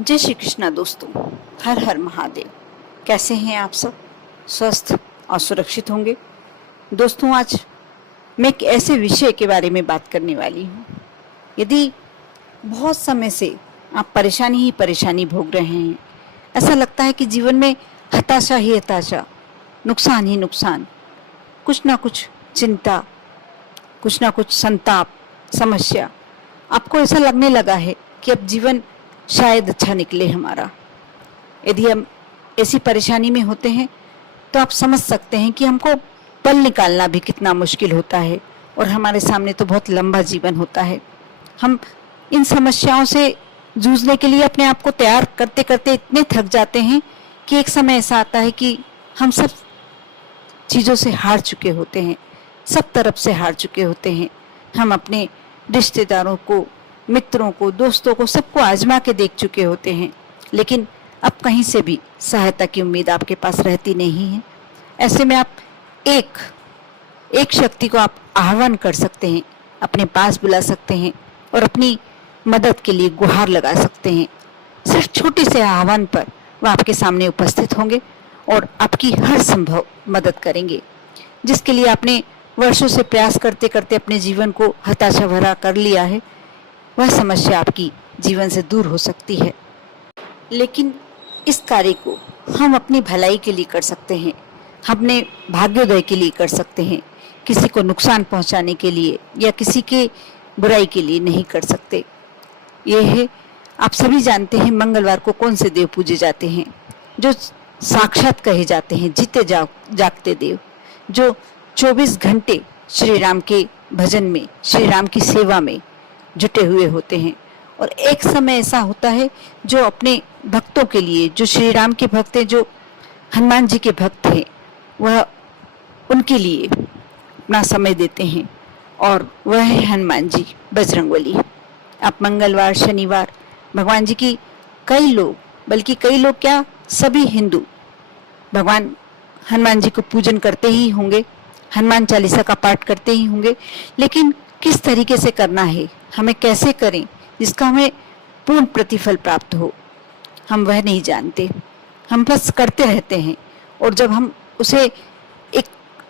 जय श्री कृष्णा दोस्तों, हर हर महादेव। कैसे हैं आप सब? स्वस्थ और सुरक्षित होंगे। दोस्तों, आज मैं एक ऐसे विषय के बारे में बात करने वाली हूँ। यदि बहुत समय से आप परेशानी ही परेशानी भोग रहे हैं, ऐसा लगता है कि जीवन में हताशा ही हताशा, नुकसान ही नुकसान, कुछ ना कुछ चिंता, कुछ ना कुछ संताप, समस्या, आपको ऐसा लगने लगा है कि अब जीवन शायद अच्छा निकले हमारा। यदि हम ऐसी परेशानी में होते हैं तो आप समझ सकते हैं कि हमको पल निकालना भी कितना मुश्किल होता है और हमारे सामने तो बहुत लंबा जीवन होता है। हम इन समस्याओं से जूझने के लिए अपने आप को तैयार करते करते इतने थक जाते हैं कि एक समय ऐसा आता है कि हम सब चीज़ों से हार चुके होते हैं, सब तरफ से हार चुके होते हैं। हम अपने रिश्तेदारों को, मित्रों को, दोस्तों को, सबको आजमा के देख चुके होते हैं, लेकिन अब कहीं से भी सहायता की उम्मीद आपके पास रहती नहीं है। ऐसे में आप एक शक्ति को आप आह्वान कर सकते हैं, अपने पास बुला सकते हैं और अपनी मदद के लिए गुहार लगा सकते हैं। सिर्फ छोटे से आह्वान पर वह आपके सामने उपस्थित होंगे और आपकी हर संभव मदद करेंगे। जिसके लिए आपने वर्षों से प्रयास करते करते अपने जीवन को हताशा भरा कर लिया है, वह समस्या आपकी जीवन से दूर हो सकती है। लेकिन इस कार्य को हम अपनी भलाई के लिए कर सकते हैं, अपने भाग्योदय के लिए कर सकते हैं। किसी को नुकसान पहुंचाने के लिए या किसी के बुराई के लिए नहीं कर सकते। यह है, आप सभी जानते हैं मंगलवार को कौन से देव पूजे जाते हैं, जो साक्षात कहे जाते हैं जीते जागते देव, जो 24 घंटे श्री राम के भजन में, श्री राम की सेवा में जुटे हुए होते हैं। और एक समय ऐसा होता है जो अपने भक्तों के लिए, जो श्री राम के भक्त हैं, जो हनुमान जी के भक्त हैं, वह उनके लिए अपना समय देते हैं और वह है हनुमान जी, बजरंगबली। आप मंगलवार, शनिवार भगवान जी की कई लोग, बल्कि कई लोग क्या, सभी हिंदू भगवान हनुमान जी को पूजन करते ही होंगे, हनुमान चालीसा का पाठ करते ही होंगे। लेकिन किस तरीके से करना है, हमें कैसे करें जिसका हमें पूर्ण प्रतिफल प्राप्त हो, हम वह नहीं जानते। हम बस करते रहते हैं और जब हम उसे एक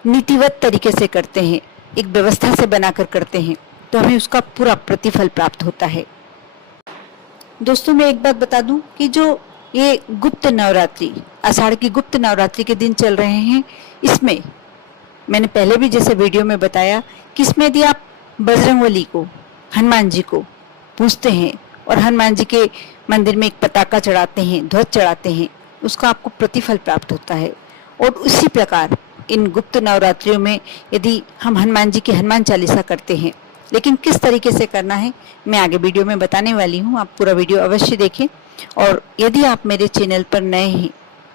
नीतिवत तरीके से करते हैं, एक व्यवस्था से बनाकर करते हैं, तो हमें उसका पूरा प्रतिफल प्राप्त होता है। दोस्तों, मैं एक बात बता दूं कि जो ये गुप्त नवरात्रि, आषाढ़ की गुप्त नवरात्रि के दिन चल रहे हैं, इसमें मैंने पहले भी जैसे वीडियो में बताया कि इसमें यदि आप बजरंगबली को, हनुमान जी को पूजते हैं और हनुमान जी के मंदिर में एक पताका चढ़ाते हैं, ध्वज चढ़ाते हैं, उसका आपको प्रतिफल प्राप्त होता है। और उसी प्रकार इन गुप्त नवरात्रियों में यदि हम हनुमान जी की हनुमान चालीसा करते हैं, लेकिन किस तरीके से करना है मैं आगे वीडियो में बताने वाली हूँ। आप पूरा वीडियो अवश्य देखें। और यदि आप मेरे चैनल पर नए हैं,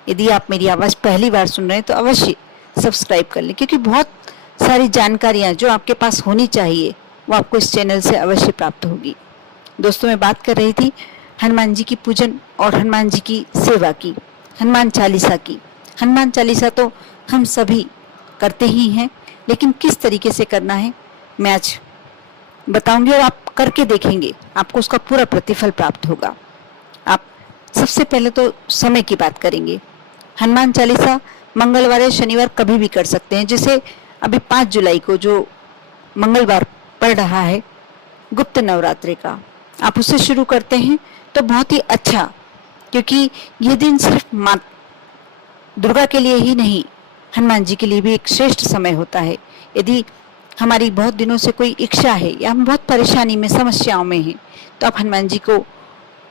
यदि आप मेरी आवाज़ पहली बार सुन रहे हैं, तो अवश्य सब्सक्राइब कर लें, क्योंकि बहुत सारी जानकारियाँ जो आपके पास होनी चाहिए वो आपको इस चैनल से अवश्य प्राप्त होगी। दोस्तों, मैं बात कर रही थी हनुमान जी की पूजन और हनुमान जी की सेवा की, हनुमान चालीसा की। हनुमान चालीसा तो हम सभी करते ही हैं, लेकिन किस तरीके से करना है मैं आज बताऊंगी और आप करके देखेंगे, आपको उसका पूरा प्रतिफल प्राप्त होगा। आप सबसे पहले तो समय की बात करेंगे। हनुमान चालीसा मंगलवार या शनिवार कभी भी कर सकते हैं। जैसे अभी 5 जुलाई को जो मंगलवार पड़ रहा है गुप्त नवरात्रि का, आप उससे शुरू करते हैं तो बहुत ही अच्छा, क्योंकि ये दिन सिर्फ माँ दुर्गा के लिए ही नहीं, हनुमान जी के लिए भी एक श्रेष्ठ समय होता है। यदि हमारी बहुत दिनों से कोई इच्छा है या हम बहुत परेशानी में, समस्याओं में हैं, तो आप हनुमान जी को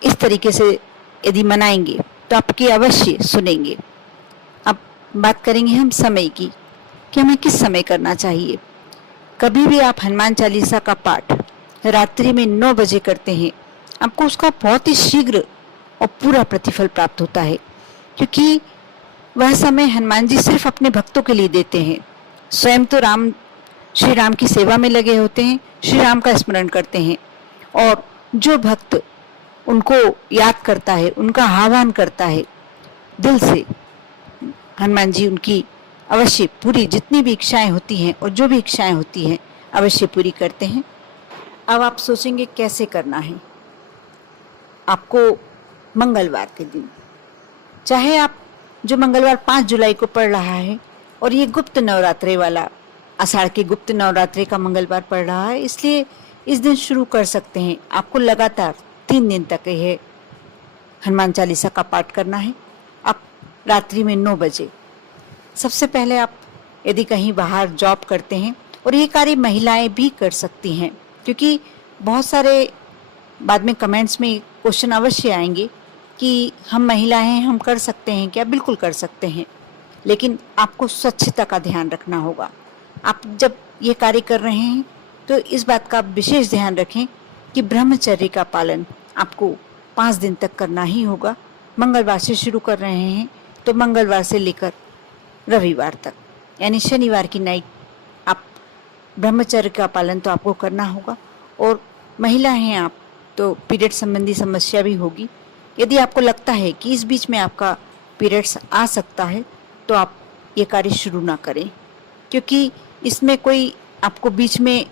इस तरीके से यदि मनाएंगे तो आपकी अवश्य सुनेंगे। अब बात करेंगे हम समय की, कि हमें किस समय करना चाहिए। कभी भी आप हनुमान चालीसा का पाठ रात्रि में 9 बजे करते हैं, आपको उसका बहुत ही शीघ्र और पूरा प्रतिफल प्राप्त होता है, क्योंकि वह समय हनुमान जी सिर्फ अपने भक्तों के लिए देते हैं। स्वयं तो श्री राम की सेवा में लगे होते हैं, श्री राम का स्मरण करते हैं, और जो भक्त उनको याद करता है, उनका आह्वान करता है दिल से, हनुमान जी उनकी अवश्य पूरी, जितनी भी इच्छाएं होती हैं और जो भी इच्छाएं होती हैं अवश्य पूरी करते हैं। अब आप सोचेंगे कैसे करना है। आपको मंगलवार के दिन, चाहे आप जो मंगलवार 5 जुलाई को पड़ रहा है और ये गुप्त नवरात्रि वाला आषाढ़ के गुप्त नवरात्रि का मंगलवार पड़ रहा है, इसलिए इस दिन शुरू कर सकते हैं। आपको लगातार 3 दिन तक यह हनुमान चालीसा का पाठ करना है। आप रात्रि में 9 बजे, सबसे पहले आप यदि कहीं बाहर जॉब करते हैं, और ये कार्य महिलाएं भी कर सकती हैं, क्योंकि बहुत सारे बाद में कमेंट्स में क्वेश्चन अवश्य आएंगे कि हम महिलाएं हैं, हम कर सकते हैं क्या? बिल्कुल कर सकते हैं, लेकिन आपको स्वच्छता का ध्यान रखना होगा। आप जब ये कार्य कर रहे हैं तो इस बात का विशेष ध्यान रखें कि ब्रह्मचर्य का पालन आपको 5 दिन तक करना ही होगा। मंगलवार से शुरू कर रहे हैं तो मंगलवार से लेकर रविवार तक, यानी शनिवार की नाइट आप ब्रह्मचर्य का पालन तो आपको करना होगा। और महिला हैं आप तो पीरियड संबंधी समस्या भी होगी। यदि आपको लगता है कि इस बीच में आपका पीरियड्स आ सकता है तो आप ये कार्य शुरू ना करें, क्योंकि इसमें कोई आपको बीच में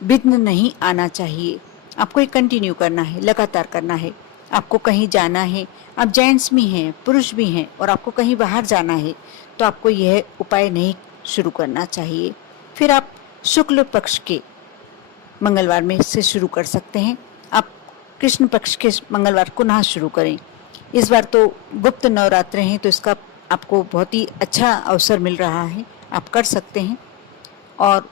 विघ्न नहीं आना चाहिए। आपको ये कंटिन्यू करना है, लगातार करना है। आपको कहीं जाना है, आप जेंट्स भी हैं, पुरुष भी हैं, और आपको कहीं बाहर जाना है तो आपको यह उपाय नहीं शुरू करना चाहिए। फिर आप शुक्ल पक्ष के मंगलवार में से शुरू कर सकते हैं। आप कृष्ण पक्ष के मंगलवार को ना शुरू करें। इस बार तो गुप्त नवरात्र हैं तो इसका आपको बहुत ही अच्छा अवसर मिल रहा है, आप कर सकते हैं। और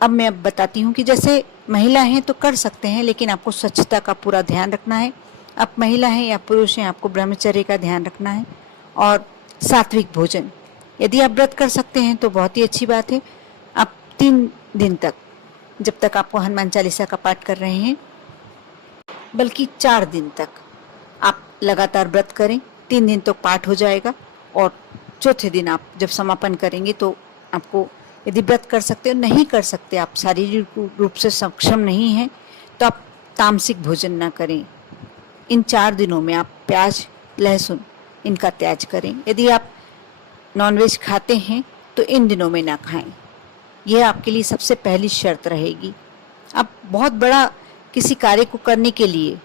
अब मैं बताती हूँ कि जैसे महिला हैं तो कर सकते हैं, लेकिन आपको स्वच्छता का पूरा ध्यान रखना है। आप महिला हैं या पुरुष हैं, आपको ब्रह्मचर्य का ध्यान रखना है। और सात्विक भोजन, यदि आप व्रत कर सकते हैं तो बहुत ही अच्छी बात है। आप 3 दिन तक, जब तक आपको हनुमान चालीसा का पाठ कर रहे हैं, बल्कि 4 दिन तक आप लगातार व्रत करें। 3 दिन तो पाठ हो जाएगा, और चौथे दिन आप जब समापन करेंगे तो आपको, यदि व्रत कर सकते हो, नहीं कर सकते, आप शारीरिक रूप से सक्षम नहीं हैं, तो आप तामसिक भोजन ना करें। इन 4 दिनों में आप प्याज, लहसुन इनका त्याग करें। यदि आप नॉनवेज खाते हैं तो इन दिनों में ना खाएं। यह आपके लिए सबसे पहली शर्त रहेगी। अब बहुत बड़ा किसी कार्य को करने के लिए,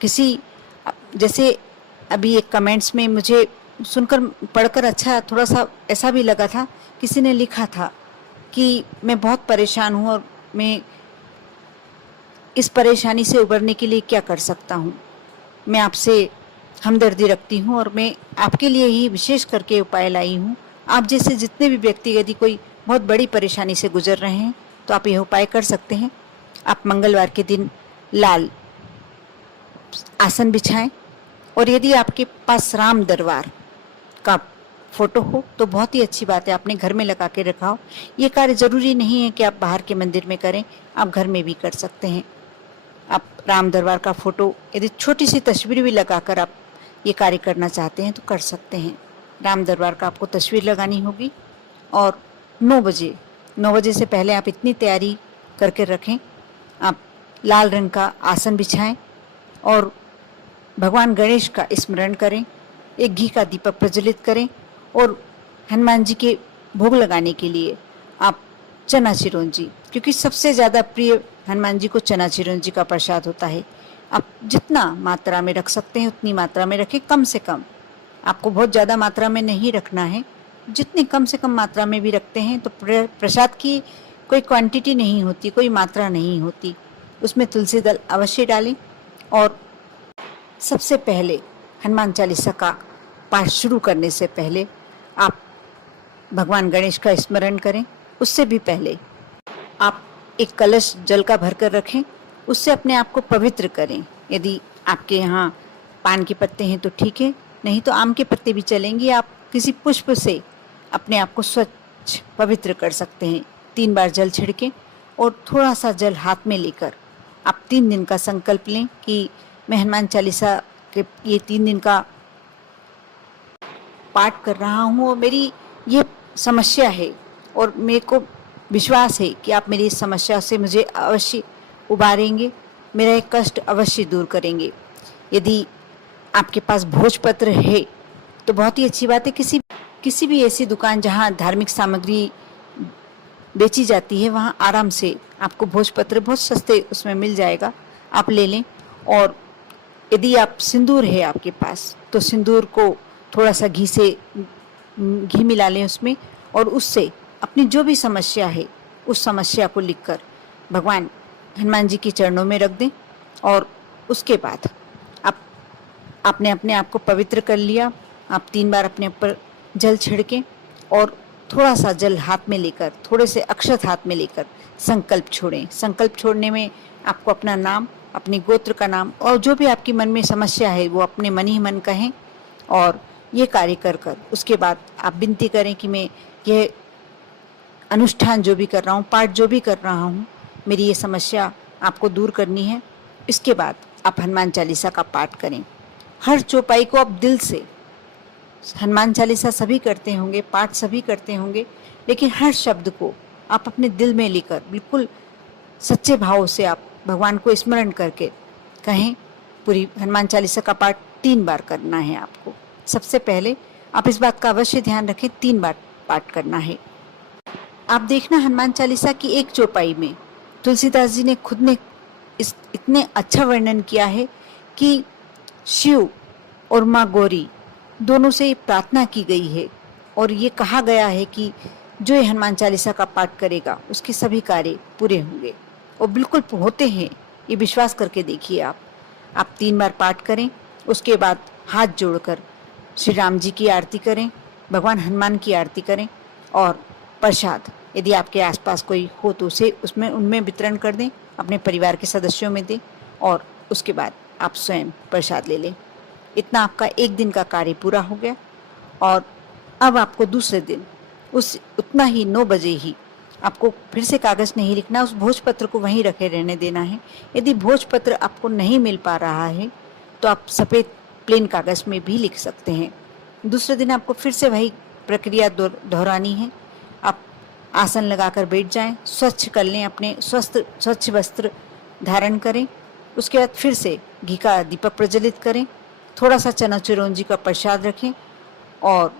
किसी, जैसे अभी एक कमेंट्स में मुझे सुनकर, पढ़कर अच्छा थोड़ा सा ऐसा भी लगा था, किसी ने लिखा था कि मैं बहुत परेशान हूँ और मैं इस परेशानी से उबरने के लिए क्या कर सकता हूँ। मैं आपसे हमदर्दी रखती हूँ और मैं आपके लिए ही विशेष करके उपाय लाई हूँ। आप जैसे जितने भी व्यक्ति यदि कोई बहुत बड़ी परेशानी से गुजर रहे हैं तो आप यह उपाय कर सकते हैं। आप मंगलवार के दिन लाल आसन बिछाएं, और यदि आपके पास राम दरबार का फोटो हो तो बहुत ही अच्छी बात है, आपने घर में लगा के रखा हो। ये कार्य जरूरी नहीं है कि आप बाहर के मंदिर में करें, आप घर में भी कर सकते हैं। आप राम दरबार का फोटो, यदि छोटी सी तस्वीर भी लगाकर आप ये कार्य करना चाहते हैं तो कर सकते हैं। राम दरबार का आपको तस्वीर लगानी होगी, और 9 बजे से पहले आप इतनी तैयारी करके रखें। आप लाल रंग का आसन बिछाएं और भगवान गणेश का स्मरण करें। एक घी का दीपक प्रज्वलित करें, और हनुमान जी के भोग लगाने के लिए आप चना चिरौंजी, क्योंकि सबसे ज़्यादा प्रिय हनुमान जी को चना चिरौंजी का प्रसाद होता है, आप जितना मात्रा में रख सकते हैं उतनी मात्रा में रखें। कम से कम, आपको बहुत ज़्यादा मात्रा में नहीं रखना है। जितनी कम से कम मात्रा में भी रखते हैं तो प्रसाद की कोई क्वांटिटी नहीं होती, कोई मात्रा नहीं होती। उसमें तुलसी दल अवश्य डालें। और सबसे पहले हनुमान चालीसा का पाठ शुरू करने से पहले आप भगवान गणेश का स्मरण करें। उससे भी पहले आप एक कलश जल का भर कर रखें, उससे अपने आप को पवित्र करें। यदि आपके यहाँ पान के पत्ते हैं तो ठीक है, नहीं तो आम के पत्ते भी चलेंगे। आप किसी पुष्प से अपने आप को स्वच्छ पवित्र कर सकते हैं। 3 बार जल छिड़कें और थोड़ा सा जल हाथ में लेकर आप 3 दिन का संकल्प लें कि मैं हनुमान चालीसा के ये 3 दिन का पाठ कर रहा हूँ और मेरी ये समस्या है, और मेरे को विश्वास है कि आप मेरी इस समस्या से मुझे अवश्य उबारेंगे, मेरा एक कष्ट अवश्य दूर करेंगे। यदि आपके पास भोजपत्र है तो बहुत ही अच्छी बात है। किसी भी ऐसी दुकान जहाँ धार्मिक सामग्री बेची जाती है वहाँ आराम से आपको भोजपत्र बहुत सस्ते उसमें मिल जाएगा, आप ले लें। और यदि आप सिंदूर है आपके पास तो सिंदूर को थोड़ा सा घी मिला लें उसमें, और उससे अपनी जो भी समस्या है उस समस्या को लिखकर भगवान हनुमान जी के चरणों में रख दें। और उसके बाद आप आपने अपने आप को पवित्र कर लिया। आप 3 बार अपने ऊपर जल छिड़कें और थोड़ा सा जल हाथ में लेकर, थोड़े से अक्षत हाथ में लेकर संकल्प छोड़ें। संकल्प छोड़ने में आपको अपना नाम, अपने गोत्र का नाम और जो भी आपकी मन में समस्या है वो अपने मन ही मन कहें। और ये कार्य कर कर उसके बाद आप विनती करें कि मैं यह अनुष्ठान जो भी कर रहा हूँ, पाठ जो भी कर रहा हूँ, मेरी ये समस्या आपको दूर करनी है। इसके बाद आप हनुमान चालीसा का पाठ करें। हर चौपाई को आप दिल से, हनुमान चालीसा सभी करते होंगे, पाठ सभी करते होंगे, लेकिन हर शब्द को आप अपने दिल में लेकर बिल्कुल सच्चे भाव से आप भगवान को स्मरण करके कहें। पूरी हनुमान चालीसा का पाठ 3 बार करना है आपको। सबसे पहले आप इस बात का अवश्य ध्यान रखें, 3 बार पाठ करना है। आप देखना हनुमान चालीसा की एक चौपाई में तुलसीदास जी ने खुद ने इतने अच्छा वर्णन किया है कि शिव और माँ गौरी दोनों से प्रार्थना की गई है और ये कहा गया है कि जो ये हनुमान चालीसा का पाठ करेगा उसके सभी कार्य पूरे होंगे, और बिल्कुल होते हैं। ये विश्वास करके देखिए आप 3 बार पाठ करें। उसके बाद हाथ जोड़कर श्री राम जी की आरती करें, भगवान हनुमान की आरती करें, और प्रसाद यदि आपके आसपास कोई हो तो उसे उनमें वितरण कर दें, अपने परिवार के सदस्यों में दें, और उसके बाद आप स्वयं प्रसाद ले लें। इतना आपका एक दिन का कार्य पूरा हो गया। और अब आपको दूसरे दिन उतना ही 9 बजे ही आपको फिर से कागज़ नहीं लिखना, उस भोजपत्र को वहीं रखे रहने देना है। यदि भोजपत्र आपको नहीं मिल पा रहा है तो आप सफ़ेद प्लेन कागज़ में भी लिख सकते हैं। दूसरे दिन आपको फिर से वही प्रक्रिया दोहरानी है। आप आसन लगाकर बैठ जाएं, स्वच्छ कर लें, अपने स्वच्छ वस्त्र धारण करें। उसके बाद फिर से घी का दीपक प्रज्वलित करें, थोड़ा सा चना चिरौंजी का प्रसाद रखें, और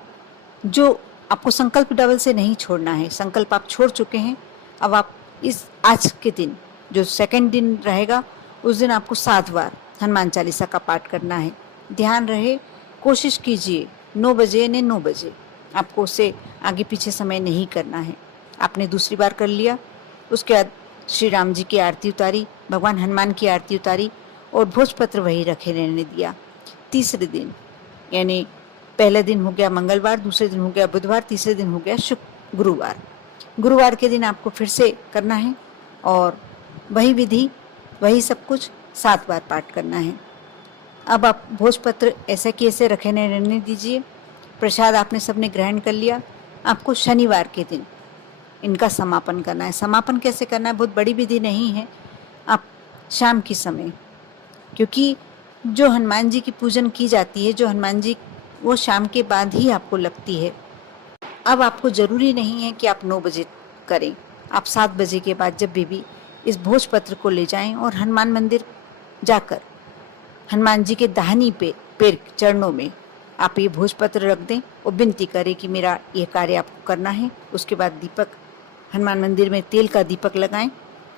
जो आपको संकल्प डबल से नहीं छोड़ना है, संकल्प आप छोड़ चुके हैं। अब आप आज के दिन जो सेकंड दिन रहेगा उस दिन आपको 7 बार हनुमान चालीसा का पाठ करना है। ध्यान रहे, कोशिश कीजिए 9 बजे ने 9 बजे, आपको उससे आगे पीछे समय नहीं करना है। आपने दूसरी बार कर लिया, उसके बाद श्री राम जी की आरती उतारी, भगवान हनुमान की आरती उतारी और भोजपत्र वही रखे रहने दिया। तीसरे दिन यानी पहला दिन हो गया मंगलवार, दूसरे दिन हो गया बुधवार, तीसरे दिन हो गया गुरुवार। गुरुवार के दिन आपको फिर से करना है और वही विधि, वही सब कुछ 7 बार पाठ करना है। अब आप भोजपत्र ऐसे कि ऐसे रखे रहने दीजिए। प्रसाद आपने सबने ग्रहण कर लिया। आपको शनिवार के दिन इनका समापन करना है। समापन कैसे करना है, बहुत बड़ी विधि नहीं है। आप शाम के समय, क्योंकि जो हनुमान जी की पूजन की जाती है, जो हनुमान जी, वो शाम के बाद ही आपको लगती है। अब आपको ज़रूरी नहीं है कि आप 9 बजे करें, आप 7 बजे के बाद जब भी इस भोजपत्र को ले जाएं और हनुमान मंदिर जाकर हनुमान जी के दाहिनी पैर चरणों में आप ये भोजपत्र रख दें और विनती करें कि मेरा ये कार्य आपको करना है। उसके बाद दीपक, हनुमान मंदिर में तेल का दीपक लगाएं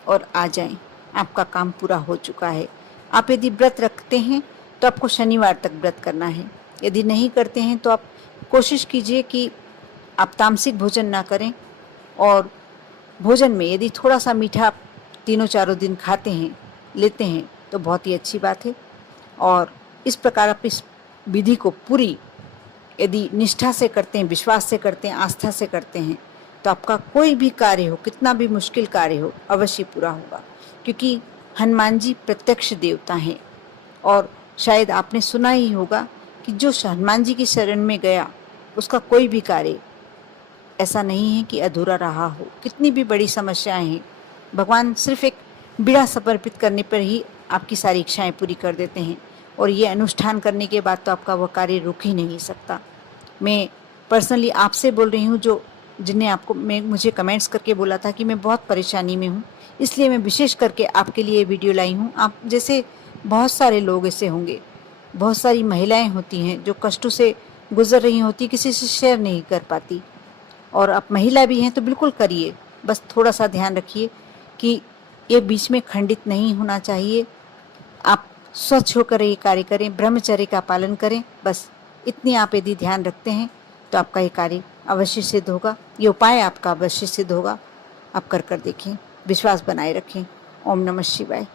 और आ जाएं, आपका काम पूरा हो चुका है। आप यदि व्रत रखते हैं तो आपको शनिवार तक व्रत करना है। यदि नहीं करते हैं तो आप कोशिश कीजिए कि आप तामसिक भोजन ना करें, और भोजन में यदि थोड़ा सा मीठा 3-4 दिन खाते हैं, लेते हैं तो बहुत ही अच्छी बात है। और इस प्रकार आप इस विधि को पूरी यदि निष्ठा से करते हैं, विश्वास से करते हैं, आस्था से करते हैं, तो आपका कोई भी कार्य हो, कितना भी मुश्किल कार्य हो, अवश्य पूरा होगा। क्योंकि हनुमान जी प्रत्यक्ष देवता हैं, और शायद आपने सुना ही होगा कि जो हनुमान जी की शरण में गया उसका कोई भी कार्य ऐसा नहीं है कि अधूरा रहा हो। कितनी भी बड़ी समस्याएं हैं, भगवान सिर्फ एक बिड़ा समर्पित करने पर ही आपकी सारी इच्छाएं पूरी कर देते हैं, और ये अनुष्ठान करने के बाद तो आपका वह कार्य रुक ही नहीं सकता। मैं पर्सनली आपसे बोल रही हूँ, जिनने आपको मुझे कमेंट्स करके बोला था कि मैं बहुत परेशानी में हूँ, इसलिए मैं विशेष करके आपके लिए वीडियो लाई हूँ। आप जैसे बहुत सारे लोग ऐसे होंगे, बहुत सारी महिलाएं होती हैं जो कष्टों से गुजर रही होती, किसी से शेयर नहीं कर पाती, और आप महिला भी हैं तो बिल्कुल करिए। बस थोड़ा सा ध्यान रखिए कि ये बीच में खंडित नहीं होना चाहिए। आप स्वच्छ होकर ये कार्य करें, ब्रह्मचर्य का पालन करें। बस इतनी आप यदि ध्यान रखते हैं तो आपका ये कार्य अवश्य सिद्ध होगा, ये उपाय आपका अवश्य सिद्ध होगा। आप कर देखें, विश्वास बनाए रखें। ओम नमः शिवाय।